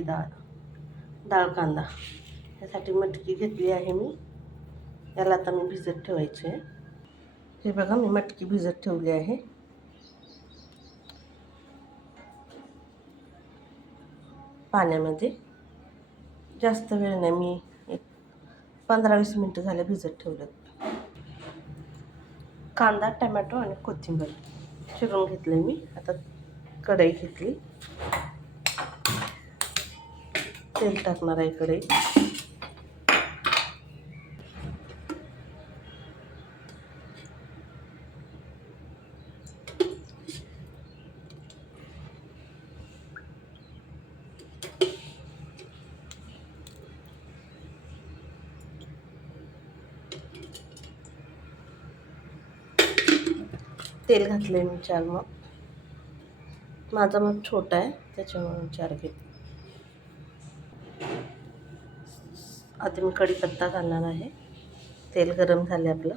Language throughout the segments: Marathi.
मटकी डाळ डाळ कांदा. यासाठी मटकी घेतली आहे मी. याला आता मी भिजत ठेवायची आहे. हे बघा मी मटकी भिजत ठेवली आहे. पाण्यामध्ये. जास्त वेळ नाही मी एक पंधरा वीस मिनटं झाले भिजत ठेवलं कांदा टमॅटो आणि कोथिंबीर चिरून घेतले मी. आता कढई घेतली. तेल टाकणार आहे कढई तेल घातले मी चार मग. माझा मग छोटा आहे त्याच्यामुळे चार घेतले आता मी कढीपत्ता घालणार आहे. तेल गरम झाले आपलं.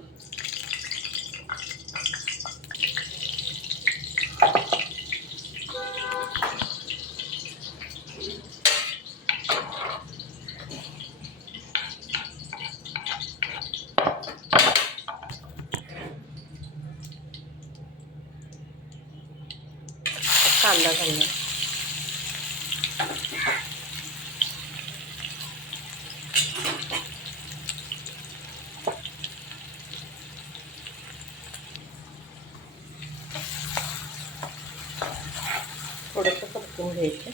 कांदा घालणार. थोडंसं परतून घ्यायचं.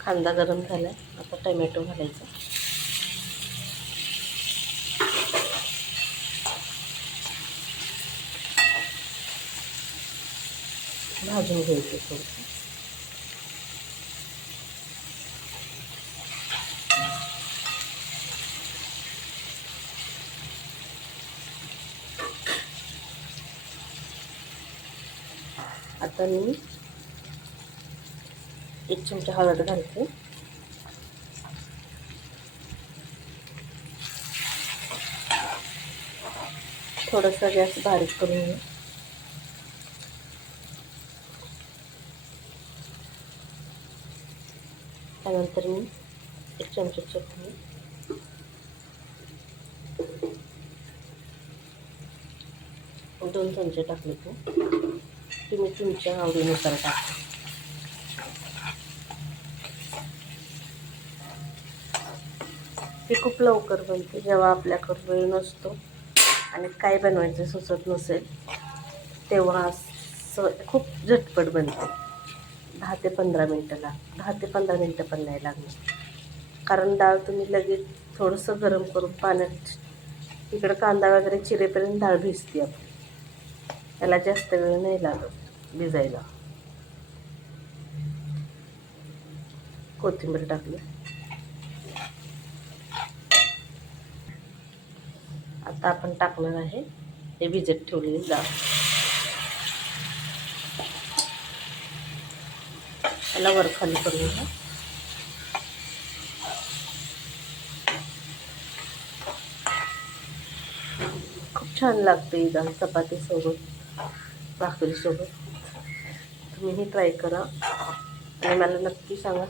कांदा गरम झाला आता टमॅटो घालायचा. भाजून घ्यायचं थोडंसं आता मी एक चमचा हळद घालते थोडंसं गॅस बारीक करून त्यानंतर मी एक चमचा चटणी. दोन चमचे टाकले तो. तुम्ही तुमच्या आवडीनुसार टाका ते खूप लवकर बनते जेव्हा आपल्याकडे वेळ नसतो आणि काय बनवायचं सुचत नसेल तेव्हा असं खूप झटपट बनते. दहा ते पंधरा मिनटं लाग दहा ते पंधरा मिनटं पण नाही लागणार. कारण डाळ तुम्ही लगेच थोडंसं गरम करून पाण्यात इकडं कांदा वगैरे चिरेपर्यंत डाळ भिजते आपण. त्याला जास्त वेळ नाही लागत भिजायला. कोथिंबीर टाकली. आता आपण टाकणार आहे हे भिजत ठेवलेली डाळ. त्याला वर खाली करून खूप छान लागते ही चपातीसोबत भाकरीसोबत. तुम्हीही ट्राय करा. आणि मला नक्की सांगा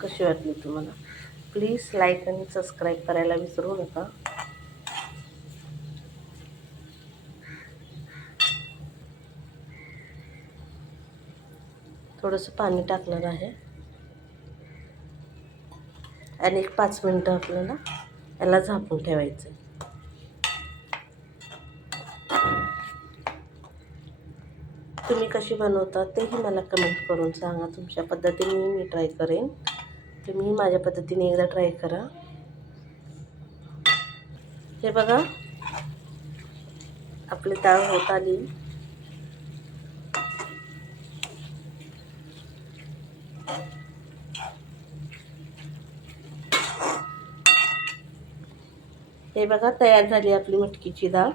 कशी वाटली तुम्हाला. प्लीज लाईक आणि सबस्क्राईब करायला विसरू नका. थोडंसं पाणी टाकणार आहे. आणि एक पाच मिनटं आपल्याला याला झापून ठेवायचं तुम्ही कशी बनवता तेही मला कमेंट करून सांगा. तुमच्या पद्धतीने मी ट्राय करेन. तुम्ही माझ्या पद्धतीने एकदा ट्राय करा. हे बघा. आपली डाळ होत आली. हे बघा तयार झाली आपली मटकीची डाळ.